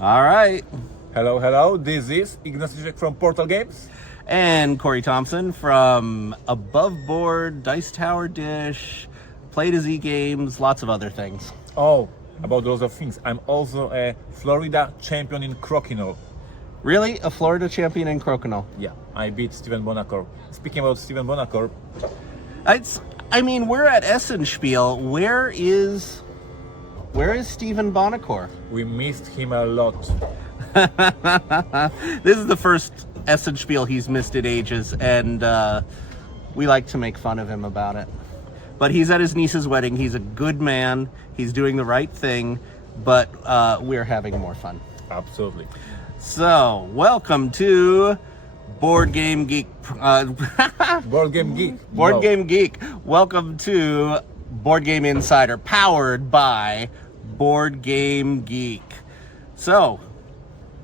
All right. Hello. This is Ignacy from Portal Games. And Corey Thompson from Above Board, Dice Tower Dish, Play to Z Games, lots of other things. Oh, about those of things. I'm also a Florida champion in Crokinole. Really? A Florida champion in Crokinole? Yeah, I beat Steven Bonacor. Speaking about Steven Bonacor, We're at Essen Spiel. Where is Stephen Bonacor? we missed him a lot. This is the first Essen Spiel he's missed in ages, and we like to make fun of him about it. But he's at his niece's wedding. He's a good man. He's doing the right thing, but we're having more fun. Absolutely. So, welcome to Board Game Geek. Board Game Geek. Board Game Geek. Welcome to Board Game Insider, powered by Board Game Geek. So,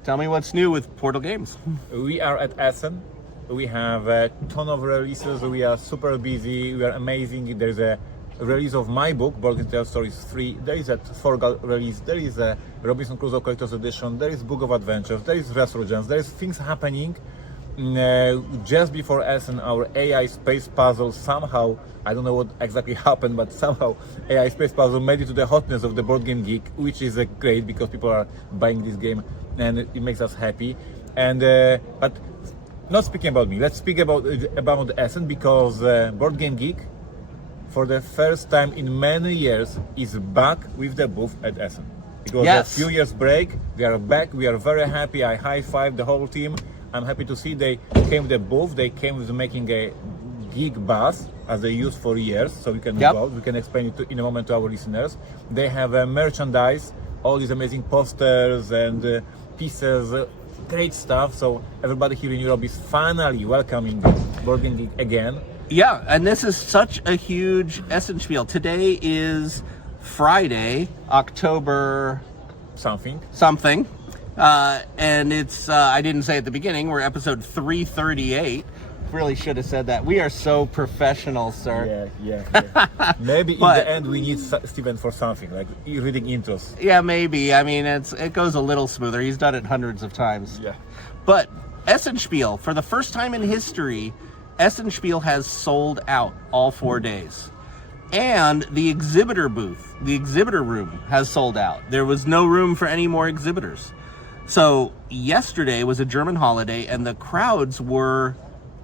tell me what's new with Portal Games. We are at Essen. We have a ton of releases. We are super busy. We are amazing. There's a release of my book, Board Game Tale Stories 3. There is a Forgal release. There is a Robinson Crusoe Collector's Edition. There is Book of Adventures. There is Resurgence. There is things happening. Just before Essen, our AI space puzzle somehow, I don't know what exactly happened, but somehow AI space puzzle made it to the hotness of the Board Game Geek, which is great because people are buying this game and it makes us happy. And but not speaking about me, let's speak about Essen, because Board Game Geek, for the first time in many years, is back with the booth at Essen. It was a few years break. We are back. We are very happy. I high-five the whole team. I'm happy to see they came with the booth. They came with making a geek bus as they used for years, so we can move out. We can explain it in a moment to our listeners. They have merchandise, all these amazing posters and pieces, great stuff. So everybody here in Europe is finally welcoming Board Game Geek again. Yeah, and this is such a huge Essen Spiel. Today is Friday, October something. And it's, I didn't say at the beginning, we're episode 338. Really should have said that. We are so professional, sir. Yeah. Maybe in the end we need Steven for something, like reading intros. Yeah, maybe. It goes a little smoother. He's done it hundreds of times. Yeah. But Essen Spiel, for the first time in history, Essen Spiel has sold out all 4 days. And the exhibitor booth, the exhibitor room, has sold out. There was no room for any more exhibitors. So yesterday was a German holiday and the crowds were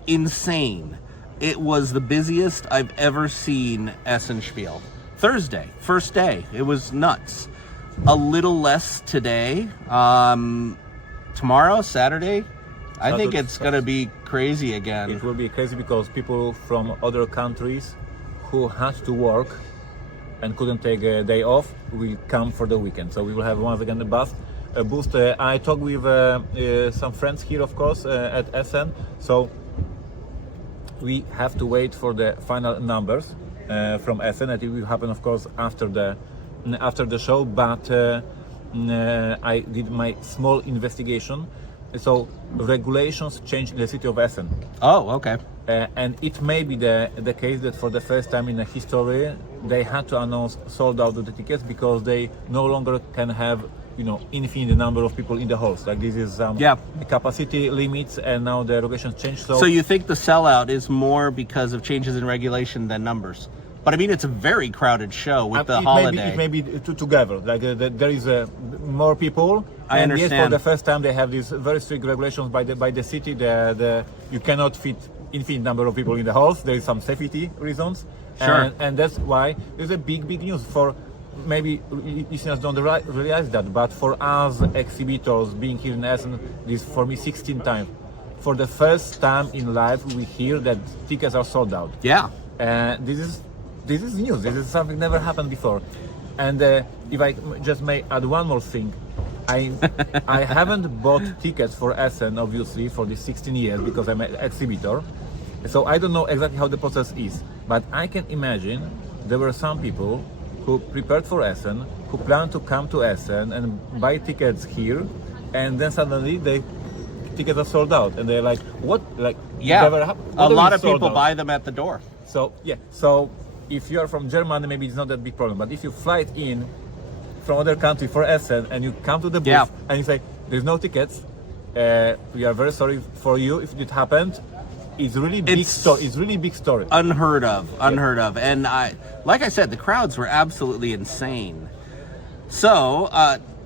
insane. It was the busiest I've ever seen Essen Spiel. Thursday, first day, it was nuts. A little less today. Tomorrow, Saturday, I think it's going to be crazy again. It will be crazy because people from other countries who had to work and couldn't take a day off will come for the weekend. So we will have once again a boost. I talked with some friends here, of course, at Essen. So we have to wait for the final numbers from Essen. It will happen, of course, after the show. But I did my small investigation. So regulations changed in the city of Essen. Oh, okay. And it may be the case that for the first time in the history they had to announce sold out of the tickets because they no longer can have infinite number of people in the halls. Like this is capacity limits, and now the regulations changed. So you think the sellout is more because of changes in regulation than numbers? But it's a very crowded show with the holiday. It may be together. Like there is more people. I understand. Yes, for the first time they have these very strict regulations by the city. You cannot fit infinite number of people in the halls. There is some safety reasons. Sure. And that's why there's a big news for. Maybe listeners don't realize that, but for us exhibitors being here in Essen, this for me 16 times. For the first time in life, we hear that tickets are sold out. Yeah. This is news. This is something never happened before. And if I just may add one more thing, I haven't bought tickets for Essen, obviously, for these 16 years because I'm an exhibitor. So I don't know exactly how the process is, but I can imagine there were some people who prepared for Essen, who plan to come to Essen and buy tickets here, and then suddenly the tickets are sold out, and they're like, "What? Like, never happened?" A lot of people buy them at the door. So if you are from Germany, maybe it's not that big problem. But if you fly in from other country for Essen, and you come to the booth and you say, "There's no tickets. We are very sorry for you if it happened." It's really big story. It's really big story. Unheard of. And like I said, the crowds were absolutely insane. So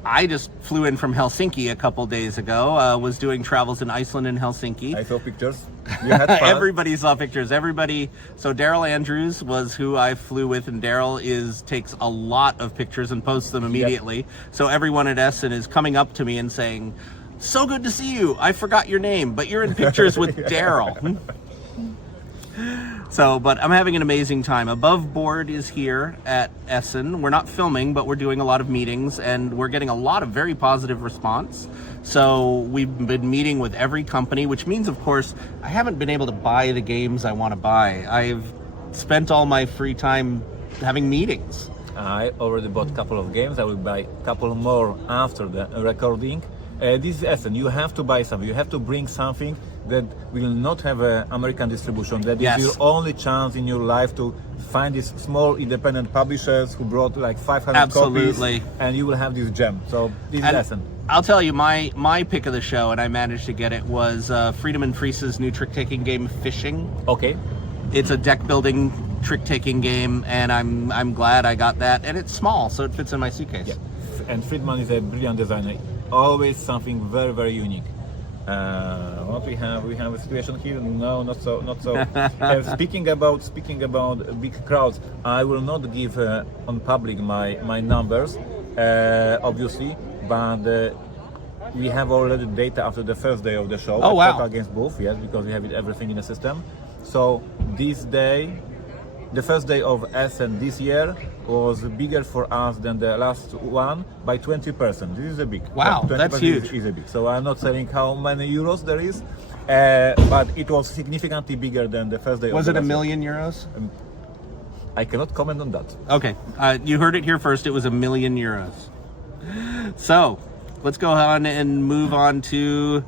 I just flew in from Helsinki a couple days ago. Was doing travels in Iceland and Helsinki. I saw pictures. You had fun. Everybody saw pictures. Everybody. So Daryl Andrews was who I flew with, and Daryl takes a lot of pictures and posts them immediately. Yep. So everyone at Essen is coming up to me and saying, "So good to see you. I forgot your name, but you're in pictures with Daryl." So, but I'm having an amazing time. Above Board is here at Essen. We're not filming, but we're doing a lot of meetings, and we're getting a lot of very positive response. So we've been meeting with every company, which means, of course, I haven't been able to buy the games I want to buy. I've spent all my free time having meetings. I already bought a couple of games. I will buy a couple more after the recording. This is Essen. You have to buy something. You have to bring something that will not have an American distribution. That is your only chance in your life to find these small independent publishers who brought like 500 copies, and you will have this gem. So this is Essen. I'll tell you, my pick of the show, and I managed to get it, was Friedemann Friese's new trick-taking game, Fishing. Okay. It's a deck-building trick-taking game, and I'm glad I got that. And it's small, so it fits in my suitcase. Yeah. And Friedemann is a brilliant designer. Always something very, very unique. What we have a situation here. No, not so. Speaking about big crowds, I will not give on public my numbers, obviously, but we have already data after the first day of the show. Oh wow! Against both, yes, because we have everything in the system. So this day, the first day of Essen this year was bigger for us than the last one by 20%. This is a big. Wow, that's huge. Is a big. So I'm not saying how many euros there is, but it was significantly bigger than the first day. Was it €1 million? I cannot comment on that. Okay, you heard it here first. It was €1 million. So let's go on and move on to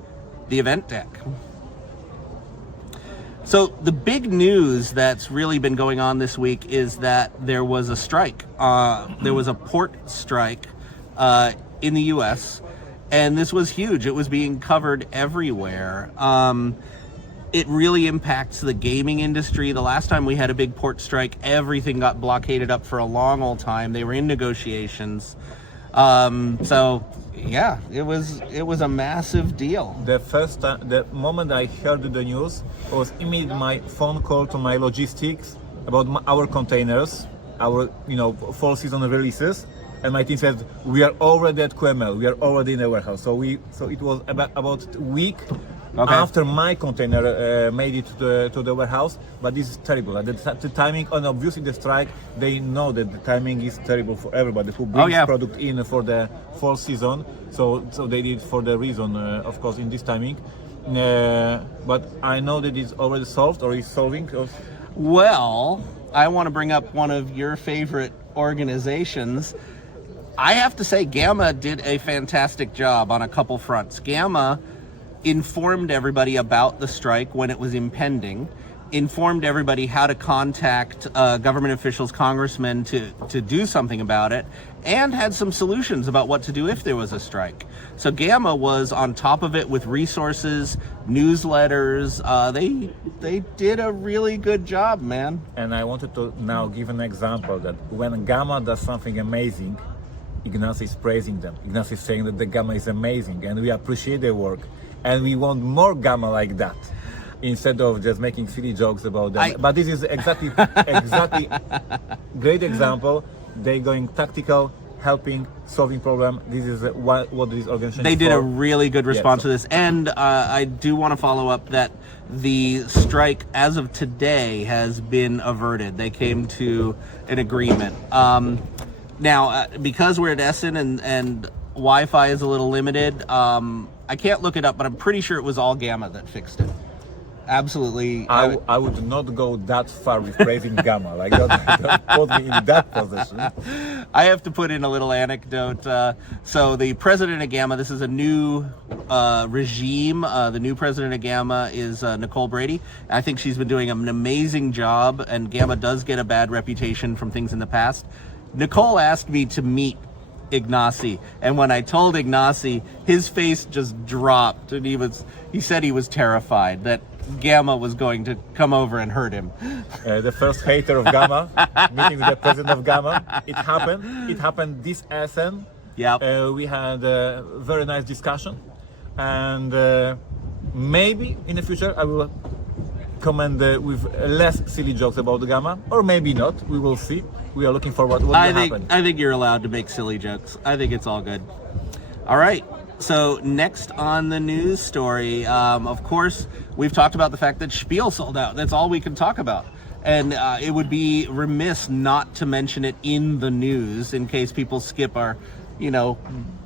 the event deck. So the big news that's really been going on this week is that there was a strike. There was a port strike in the U.S., and this was huge. It was being covered everywhere. It really impacts the gaming industry. The last time we had a big port strike, everything got blockaded up for a long old time. They were in negotiations. So yeah, it was a massive deal. The first time, the moment I heard the news, was immediately my phone call to my logistics about our containers, our fall season releases, and my team said we are already at QML, we are already in the warehouse. So it was about a week after my container made it to the warehouse. But this is terrible. The timing, and obviously the strike, they know that the timing is terrible for everybody who brings product in for the fall season. So they did for the reason, of course, in this timing. But I know that it's already solved or is solving. Well, I want to bring up one of your favorite organizations. I have to say GAMA did a fantastic job on a couple fronts. GAMA informed everybody about the strike when it was impending, informed everybody how to contact government officials, congressmen to do something about it, and had some solutions about what to do if there was a strike. So GAMA was on top of it with resources, newsletters. They did a really good job, man. And I wanted to now give an example that when GAMA does something amazing, Ignacy is praising them. Ignacy is saying that the GAMA is amazing and we appreciate their work. And we want more GAMA like that, instead of just making silly jokes about them. But this is exactly great example. They going tactical, helping, solving problem. This is what this organization. They did a really good response to this, and I do want to follow up that the strike, as of today, has been averted. They came to an agreement. Now, because we're at Essen and Wi-Fi is a little limited. I can't look it up, but I'm pretty sure it was all GAMA that fixed it. Absolutely. I would not go that far with praising GAMA. Like, don't put me in that position. I have to put in a little anecdote. So the president of GAMA, this is a new regime. The new president of GAMA is Nicole Brady. I think she's been doing an amazing job, and GAMA does get a bad reputation from things in the past. Nicole asked me to meet Ignacy. And when I told Ignacy, his face just dropped, and he said he was terrified that GAMA was going to come over and hurt him. The first hater of GAMA, meeting with the president of GAMA. It happened this Essen. Yep. We had a very nice discussion, and maybe in the future I will comment with less silly jokes about the GAMA, or maybe not. We will see. We are looking forward to what will happen. I think you're allowed to make silly jokes. I think it's all good. All right. So next on the news story, of course, we've talked about the fact that Spiel sold out. That's all we can talk about. And it would be remiss not to mention it in the news in case people skip our,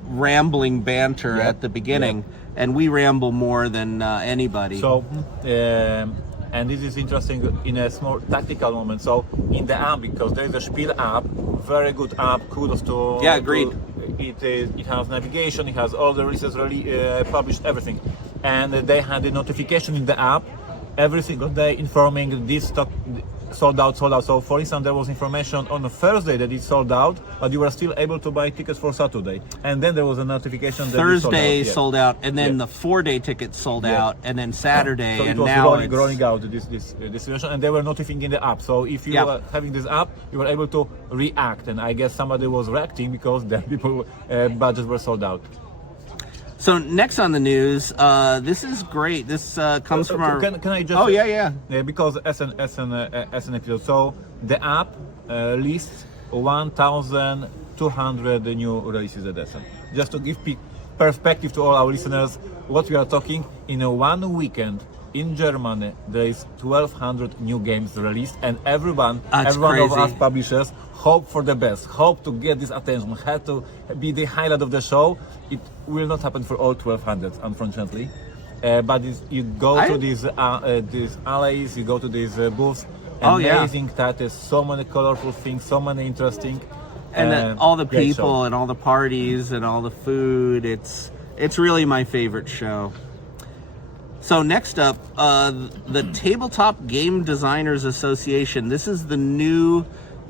rambling banter at the beginning. And we ramble more than anybody. So, and this is interesting in a small tactical moment. So in the app, because there is a Spiel app, very good app, kudos to... Yeah, agreed. It has navigation, it has all the releases published, everything. And they had a notification in the app every single day informing this stock sold out. So for instance, there was information on a Thursday that it sold out, but you were still able to buy tickets for Saturday. And then there was a notification that Thursday sold out, and then the 4-day tickets sold out, and then Saturday, so and it was now rolling out this situation, and they were notifying in the app. So if you were having this app, you were able to react, and I guess somebody was reacting because the people budgets were sold out. So next on the news, this is great. This comes from our... Can I just... Oh, yeah. Because Essen episode. So the app lists 1,200 new releases at Essen. Just to give perspective to all our listeners, what we are talking, in a one weekend in Germany, there is 1,200 new games released, and every one of us publishers hope for the best, hope to get this attention, had to be the highlight of the show. It will not happen for all 1,200, unfortunately. But you go to these alleys, you go to these booths. Amazing titles, so many colorful things, so many interesting. And all the people and all the parties and all the food. It's really my favorite show. So next up, the Tabletop Game Designers Association. This is the new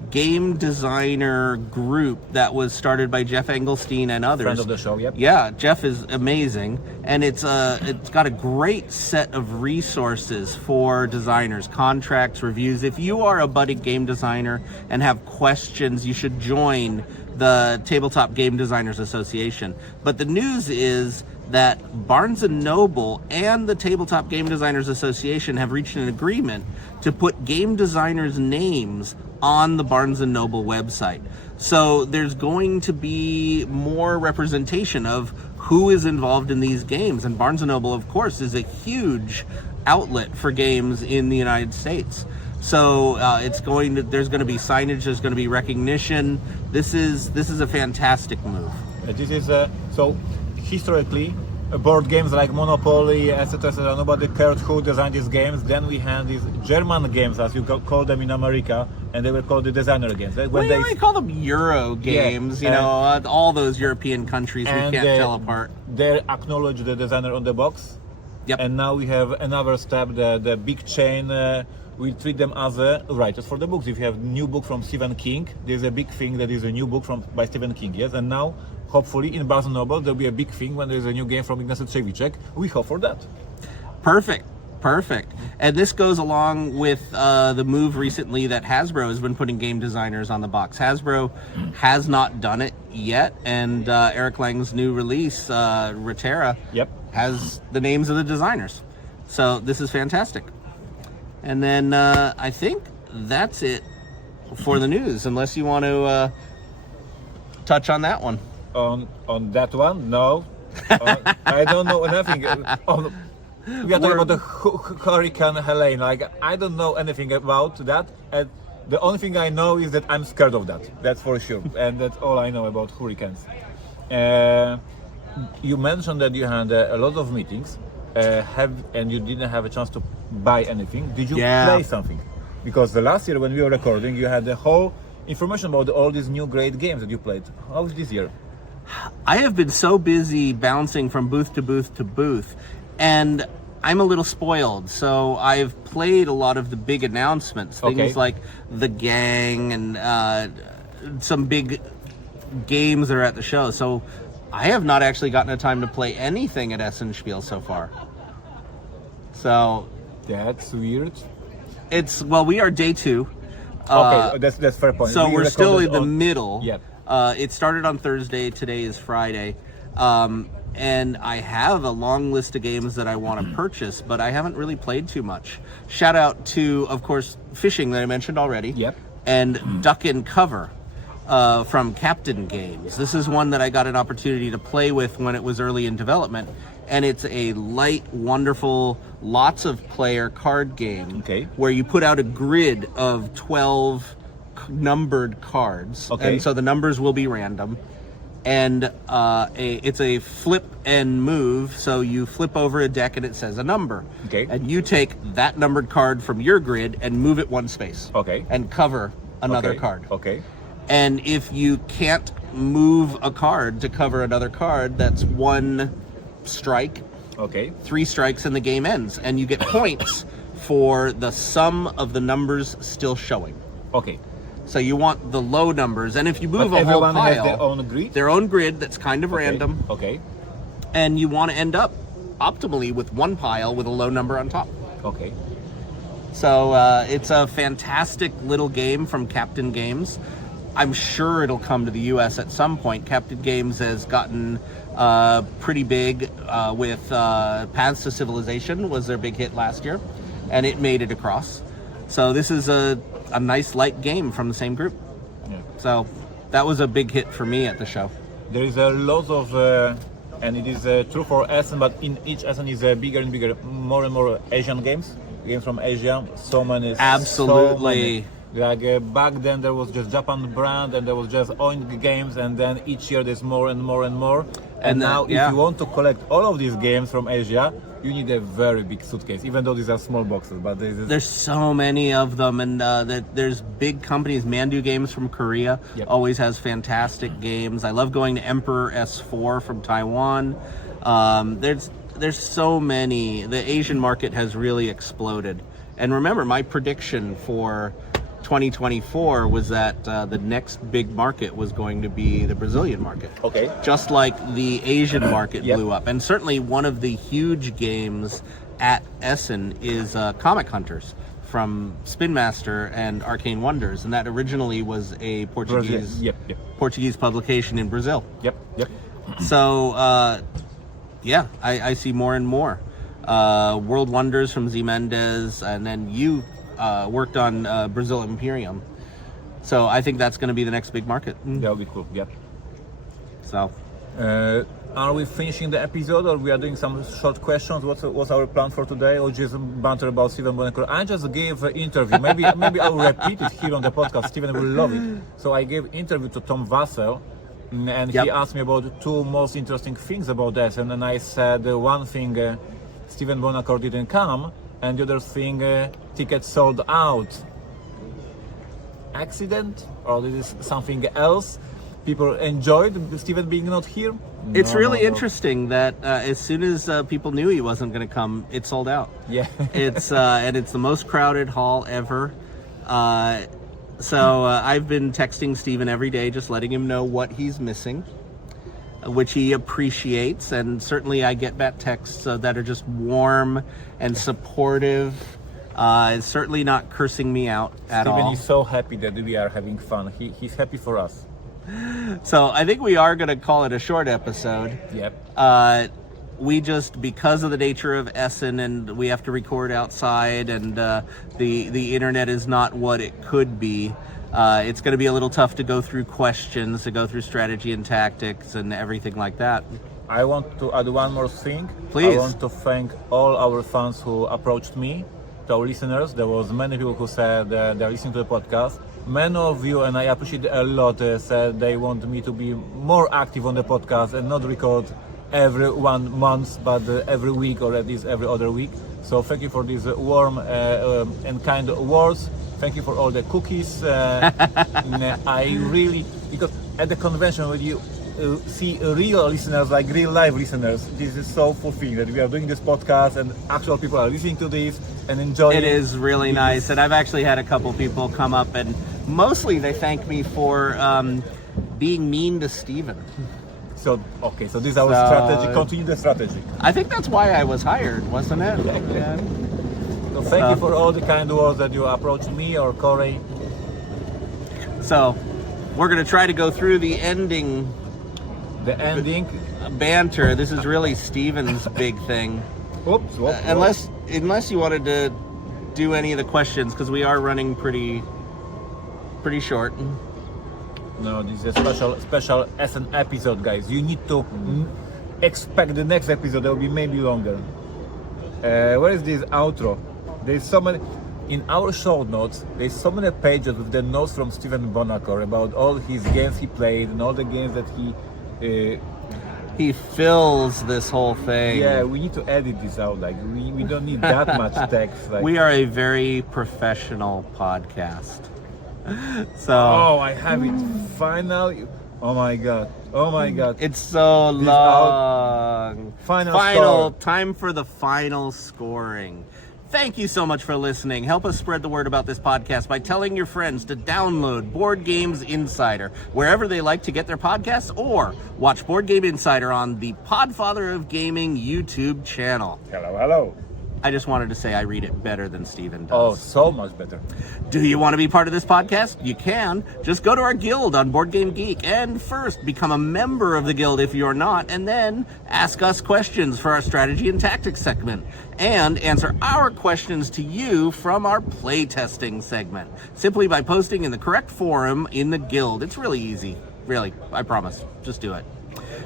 game designer group that was started by Jeff Engelstein and others. Friend of the show, yep. Yeah, Jeff is amazing, and it's got a great set of resources for designers, contracts, reviews. If you are a budding game designer and have questions, you should join the Tabletop Game Designers Association. But the news is that Barnes & Noble and the Tabletop Game Designers Association have reached an agreement to put game designers' names on the Barnes & Noble website. So there's going to be more representation of who is involved in these games. And Barnes & Noble, of course, is a huge outlet for games in the United States. So there's going to be signage, there's going to be recognition. This is a fantastic move. This is so historically, board games like Monopoly, etc., nobody cared who designed these games. Then we had these German games, as you call them in America, and they were called the designer games. We call them Euro games, all those European countries we can't tell apart. They acknowledge the designer on the box. Yep. And now we have another step, the big chain, we treat them as writers for the books. If you have a new book from Stephen King, there's a big thing that is a new book by Stephen King, yes? And now, hopefully, in Barnes & Noble, there'll be a big thing when there's a new game from Ignacy Trzewiczek. We hope for that. Perfect. And this goes along with the move recently that Hasbro has been putting game designers on the box. Hasbro has not done it yet, and Eric Lang's new release, Reterra, has the names of the designers. So this is fantastic. And then I think that's it for the news, unless you want to touch on that one. On that one, no. I don't know anything. We are talking about the Hurricane Helene. I don't know anything about that. And the only thing I know is that I'm scared of that. That's for sure. And that's all I know about hurricanes. You mentioned that you had a lot of meetings, and you didn't have a chance to buy anything. Did you play something? Because the last year when we were recording, you had the whole information about all these new great games that you played. How is this year? I have been so busy bouncing from booth to booth to booth, and I'm a little spoiled. So I've played a lot of the big announcements, things like The Gang and some big games that are at the show. So I have not actually gotten a time to play anything at Essen Spiel so far. So That's weird. we are day 2. Okay, that's fair point. So We we're still in recorded the middle. Yep. It started on Thursday. Today is Friday. And I have a long list of games that I want to purchase, but I haven't really played too much. Shout out to, of course, Fishing that I mentioned already. Yep. And Duck and Cover from Captain Games. This is one that I got an opportunity to play with when it was early in development. And it's a light, wonderful, lots of player card game. Okay. Where you put out a grid of 12 numbered cards. Okay. And so the numbers will be random. And it's a flip and move. So you flip over a deck and it says a number. Okay. And you take that numbered card from your grid and move it one space. Okay. And cover another Okay. card. Okay. And if you can't move a card to cover another card, that's one strike. Okay. 3 strikes and the game ends. And you get points for the sum of the numbers still showing. Okay. So you want the low numbers. And if you move But a whole everyone pile, has their own grid? that's kind of Okay. random. Okay. And you want to end up optimally with one pile with a low number on top. Okay. So it's a fantastic little game from Captain Games. I'm sure it'll come to the US at some point. Captain Games has gotten pretty big with Paths to Civilization was their big hit last year, and it made it across. So this is a nice light game from the same group. Yeah. So that was a big hit for me at the show. There is a lot of, and it is true for Essen, but in each Essen is bigger and bigger, more and more Asian games from Asia. So many. Absolutely. So many. Like back then there was just Japan brand and there was just Oink games, and then each year there's more and more and more. And now yeah. if you want to collect all of these games from Asia, you need a very big suitcase, even though these are small boxes. But there's so many of them, and there's big companies. Mandu Games from Korea Yep. always has fantastic games. I love going to Emperor S4 from Taiwan. There's so many. The Asian market has really exploded. And remember, my prediction for 2024 was that the next big market was going to be the Brazilian market. Okay. Just like the Asian market Yep. blew up. And certainly one of the huge games at Essen is Comic Hunters from Spin Master and Arcane Wonders. And that originally was a Portuguese Yep. Portuguese publication in Brazil. Yep. So, I see more and more. World Wonders from Z Mendes, and then you worked on Brazil Imperium. So I think that's going to be the next big market. That would be cool. Yep. So Are we finishing the episode, or we are doing some short questions? What's our plan for today, or just banter about Steven Bonnet? I just gave an interview. Maybe I'll repeat it here on the podcast. Steven will love it. So I gave interview to Tom Vasel, and Yep. he asked me about the 2 most interesting things about this, and then I said one thing, Steven Bonacore didn't come, and the other thing, tickets sold out. Accident, or this is something else? People enjoyed Steven being not here. it's No, really no. interesting that as soon as people knew he wasn't going to come, it sold out. Yeah. It's and it's the most crowded hall ever. So I've been texting Steven every day, just letting him know what he's missing, which he appreciates. And certainly I get back texts that are just warm and supportive. And certainly not cursing me out at Steven all. is so happy that we are having fun. He's happy for us. So I think we are going to call it a short episode. Yep. We just, because of the nature of Essen, and we have to record outside, and the internet is not what it could be. It's going to be a little tough to go through questions, to go through strategy and tactics and everything like that. I want to add one more thing. Please. I want to thank all our fans who approached me, to our listeners. There was many people who said they're listening to the podcast. Many of you, and I appreciate it a lot, said they want me to be more active on the podcast and not record every 1 month, but every week, or at least every other week. So thank you for these warm and kind words. Thank you for all the cookies. I really, because at the convention when you see real listeners, like real live listeners, this is so fulfilling that we are doing this podcast and actual people are listening to this and enjoying It is really nice, and I've actually had a couple people come up, and mostly they thank me for being mean to Steven. So this is our strategy. Continue the strategy. I think that's why I was hired, wasn't it? Yeah. So thank you for all the kind words that you approached me or Corey. So we're going to try to go through the ending. The ending. Banter. This is really Steven's big thing. Oops. Unless you wanted to do any of the questions, because we are running pretty short. No, this is a special Essen episode, guys. You need to expect the next episode. That will be maybe longer. Where is this outro? There's so many in our show notes. There's so many pages with the notes from Steven Bonacor about all his games he played and all the games that he fills this whole thing. Yeah, we need to edit this out. Like we don't need that much text. Like, we are a very professional podcast. So. Oh, I have it finally. Oh my god. It's so long. Final time for the final scoring. Thank you so much for listening. Help us spread the word about this podcast by telling your friends to download Board Games Insider wherever they like to get their podcasts, or watch Board Game Insider on the Podfather of Gaming YouTube channel. Hello. I just wanted to say I read it better than Steven does. Oh, so much better. Do you want to be part of this podcast? You can. Just go to our guild on Board Game Geek and first become a member of the guild if you're not, and then ask us questions for our strategy and tactics segment, and answer our questions to you from our playtesting segment, simply by posting in the correct forum in the guild. It's really easy. Really, I promise. Just do it.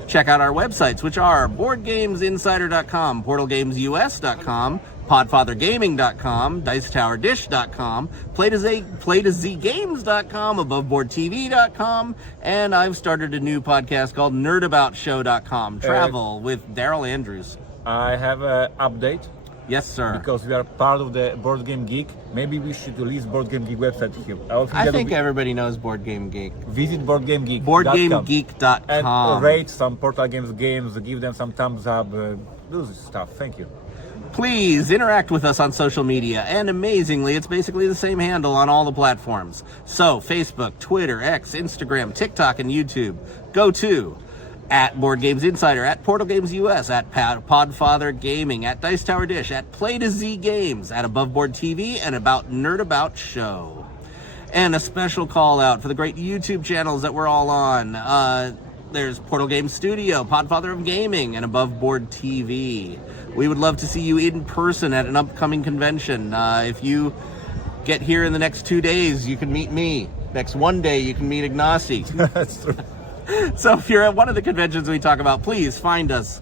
Check out our websites, which are BoardGamesInsider.com, PortalGamesUS.com, PodfatherGaming.com, DicetowerDish.com, PlayToZGames.com, AboveBoardTV.com, and I've started a new podcast called NerdAboutShow.com, Travel with Daryl Andrews. I have an update. Yes, sir. Because we are part of the Board Game Geek, maybe we should release Board Game Geek website here. I think everybody knows Board Game Geek. Visit BoardGameGeek. BoardGameGeek.com. And rate some Portal Games games, give them some thumbs up, do this stuff. Thank you. Please interact with us on social media, and amazingly, it's basically the same handle on all the platforms. So, Facebook, Twitter, X, Instagram, TikTok, and YouTube. Go to at Board Games Insider, at Portal Games US, at Podfather Gaming, at Dice Tower Dish, at Play to Z Games, at Above Board TV, and about Nerd About Show. And a special call out for the great YouTube channels that we're all on. There's Portal Games Studio, Podfather of Gaming, and Above Board TV. We would love to see you in person at an upcoming convention. If you get here in the next 2 days, you can meet me. Next one day, you can meet Ignacy. That's true. So if you're at one of the conventions we talk about, please find us.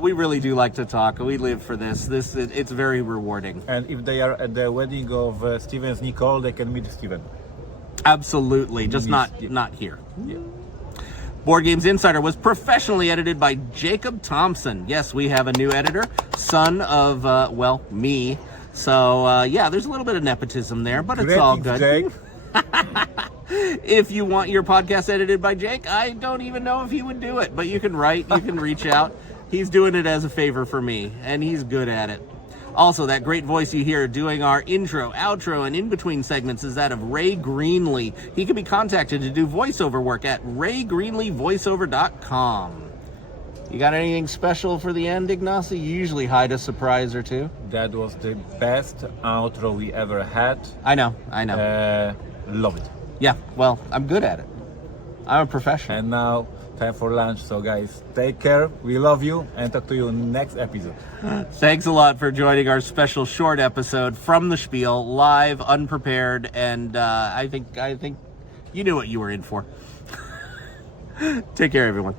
We really do like to talk. We live for this. It's very rewarding. And if they are at the wedding of Steven's Nicole, they can meet Steven. Absolutely, just not here. Yeah. Board Games Insider was professionally edited by Jacob Thompson. Yes, we have a new editor, son of, me. So, there's a little bit of nepotism there, but it's all good. Jake. If you want your podcast edited by Jake, I don't even know if he would do it, but you can write, you can reach out. He's doing it as a favor for me, and he's good at it. Also, that great voice you hear doing our intro, outro, and in-between segments is that of Ray Greenlee. He can be contacted to do voiceover work at raygreenleevoiceover.com. You got anything special for the end, Ignacy? You usually hide a surprise or two. That was the best outro we ever had. I know. Love it. Yeah, well, I'm good at it. I'm a professional. And now, time for lunch. So guys, take care. We love you, and talk to you next episode. Thanks a lot for joining our special short episode from the Spiel, live, unprepared, and I think you knew what you were in for. Take care, everyone.